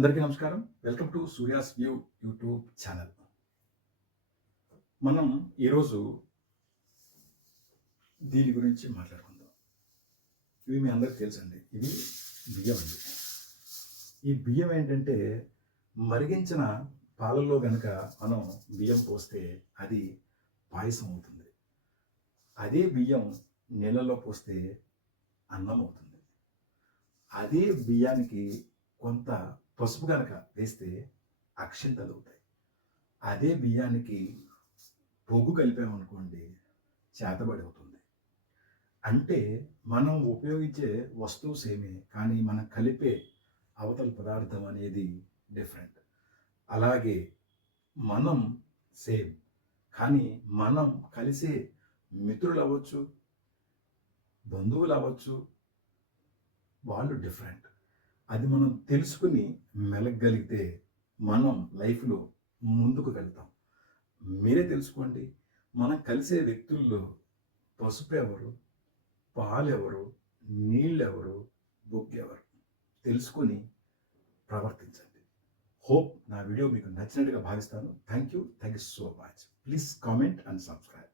అందరికీ నమస్కారం. Welcome to Surya's view YouTube channel. మనం ఈరోజు దీని గురించి మాట్లాడుకుందాం. ఇవి మీ అందరికి తెలుసండి. ఇవి బియ్యం అండి. ఈ బియ్యం ఏంటంటే మరిగించిన పాలల్లో గనక మనం బియ్యం పోస్తే అది పాయసం అవుతుంది. అదే బియ్యం నీళ్ళలో పోస్తే అన్నం అవుతుంది. అదే బియ్యానికి కొంత పసుపు కనుక వేస్తే అక్షింతలు అవుతాయి. అదే బియ్యానికి బొగ్గు కలిపామనుకోండి చేతబడి అవుతుంది. అంటే మనం ఉపయోగించే వస్తువు సేమే, కానీ మనం కలిపే అవతల పదార్థం అనేది డిఫరెంట్. అలాగే మనం సేమ్, కానీ మనం కలిసే మిత్రులు అవ్వచ్చు, బంధువులు అవ్వచ్చు, వాళ్ళు డిఫరెంట్. అది మనం తెలుసుకుని మెలగలిగితే మనం లైఫ్లో ముందుకు వెళ్తాం. మీరే తెలుసుకోండి, మనం కలిసే వ్యక్తుల్లో పసుపు ఎవరు, పాలెవరు, నీళ్ళెవరు, బొగ్గెవరు తెలుసుకొని ప్రవర్తించండి. హోప్ నా వీడియో మీకు నచ్చినట్టుగా భావిస్తాను. Thank you so much. Please comment and subscribe.